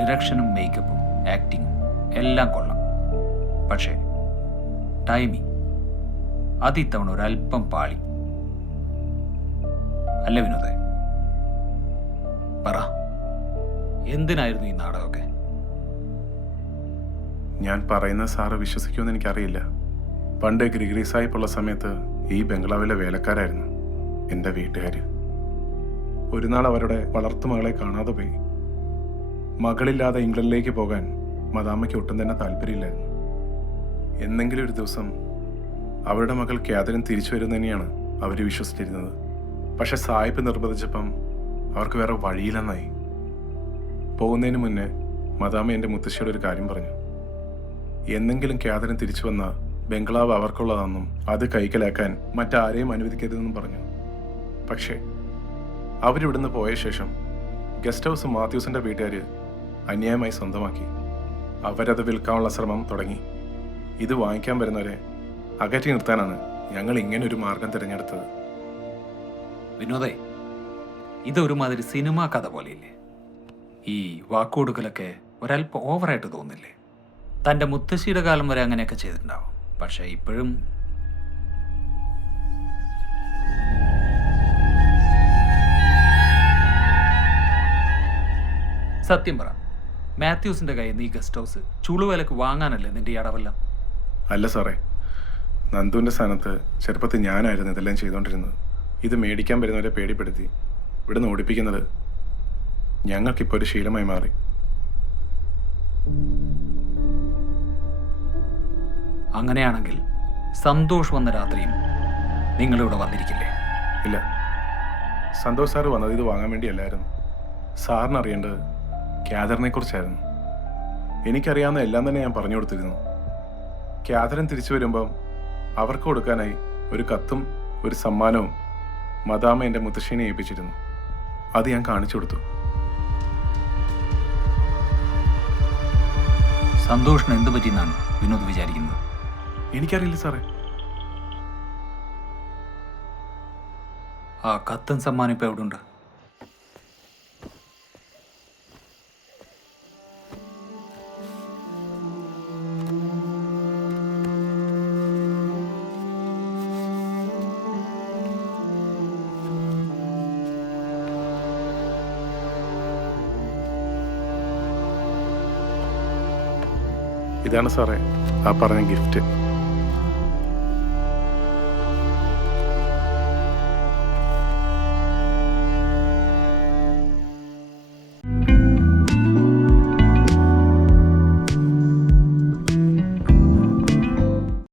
ഡിറക്ഷനും മേക്കപ്പും ആക്ടിങ്ങും എല്ലാം കൊള്ളാം. പക്ഷേ ടൈമിങ് അത് ഇത്തവണ ഒരല്പം പാളി. അല്ല വിനോദേ, പറ, എന്തിനായിരുന്നു ഈ നാടകമൊക്കെ? ഞാൻ പറയുന്നത് സാറ് വിശ്വസിക്കുമെന്ന് എനിക്കറിയില്ല. പണ്ട് ഗ്രിഗറി സാഹിബുള്ള സമയത്ത് ഈ ബംഗ്ലാവിലെ വേലക്കാരായിരുന്നു എൻ്റെ വീട്ടുകാർ. ഒരു നാൾ അവരുടെ വളർത്തുമകളെ കാണാതെ പോയി. മകളില്ലാതെ ഇംഗ്ലണ്ടിലേക്ക് പോകാൻ മദാമ്മയ്ക്ക് ഒട്ടും തന്നെ താല്പര്യമില്ലായിരുന്നു. എന്നെങ്കിലും ഒരു ദിവസം അവരുടെ മകൾ കാതറിൻ തിരിച്ചു വരുന്ന തന്നെയാണ് അവർ വിശ്വസിച്ചിരുന്നത്. പക്ഷെ സാഹിബ് നിർബന്ധിച്ചപ്പം അവർക്ക് വേറെ വഴിയില്ലെന്നായി. പോകുന്നതിന് മുന്നേ മദാമ്മ എൻ്റെ മുത്തശ്ശിയോട് ഒരു കാര്യം പറഞ്ഞു. എന്നെങ്കിലും കാതറിൻ തിരിച്ചു വന്ന ബംഗ്ലാവ് അവർക്കുള്ളതാണെന്നും അത് കൈക്കലാക്കാൻ മറ്റാരെയും അനുവദിക്കരുതെന്നും പറഞ്ഞു. പക്ഷേ അവരിവിടുന്ന് പോയ ശേഷം ഗസ്റ്റ് ഹൗസ് മാത്യൂസിൻ്റെ വീട്ടുകാർ അന്യായമായി സ്വന്തമാക്കി. അവരത് വിൽക്കാനുള്ള ശ്രമം തുടങ്ങി. ഇത് വാങ്ങിക്കാൻ വരുന്നവരെ അകറ്റി നിർത്താനാണ് ഞങ്ങൾ ഇങ്ങനൊരു മാർഗം തിരഞ്ഞെടുത്തത്. വിനോദേ, ഇതൊരുമാതിരി സിനിമാ കഥ പോലെയില്ലേ? ഈ വാക്കുകൊടുക്കലൊക്കെ ഒരല്പം ഓവറായിട്ട് തോന്നില്ലേ? തൻ്റെ മുത്തശ്ശിയുടെ കാലം വരെ അങ്ങനെയൊക്കെ ചെയ്തിട്ടുണ്ടാവും. പക്ഷേ ഇപ്പോഴും സത്യം പറ, മാത്യൂസിന്റെ കയ്യിൽ നിന്ന് ഈ ഗസ്റ്റ് ഹൗസ് ചുളുവിലക്ക് വാങ്ങാനല്ലേ നിന്റെ ഈ അടവെല്ലാം? അല്ല സാറേ, നന്ദുവിൻ്റെ സ്ഥാനത്ത് ചെറുപ്പത്തിൽ ഞാനായിരുന്നു ഇതെല്ലാം ചെയ്തുകൊണ്ടിരുന്നത്. ഇത് മേടിക്കാൻ വരുന്നവരെ പേടിപ്പെടുത്തി ഇവിടുന്ന് ഓടിപ്പിക്കുന്നത് ഞങ്ങൾക്കിപ്പോൾ ഒരു ശീലമായി മാറി. അങ്ങനെയാണെങ്കിൽ സന്തോഷ് വന്ന രാത്രിയും നിങ്ങളിവിടെ വന്നിരിക്കില്ലേ? ഇല്ല, സന്തോഷ് സാറ് വന്നത് ഇത് വാങ്ങാൻ വേണ്ടിയല്ലായിരുന്നു. സാറിന് അറിയേണ്ടത് കാതറിനെ കുറിച്ചായിരുന്നു. എനിക്കറിയാവുന്ന എല്ലാം തന്നെ ഞാൻ പറഞ്ഞു കൊടുത്തിരുന്നു. കാതറിൻ തിരിച്ചു വരുമ്പം അവർക്ക് കൊടുക്കാനായി ഒരു കത്തും ഒരു സമ്മാനവും മദാമ്മ എൻ്റെ മുത്തശ്ശീനെ ഏൽപ്പിച്ചിരുന്നു. അത് ഞാൻ കാണിച്ചു കൊടുത്തു. സന്തോഷിന് എന്ത് പറ്റിയെന്നാണ് വിനോദ് വിചാരിക്കുന്നത്? എനിക്കറിയില്ല സാറേ. ആ കത്തും സമ്മാനം ഇപ്പം എവിടെ ഉണ്ട്? ഇതാണ് സാറേ ആ പറഞ്ഞ ഗിഫ്റ്റ്.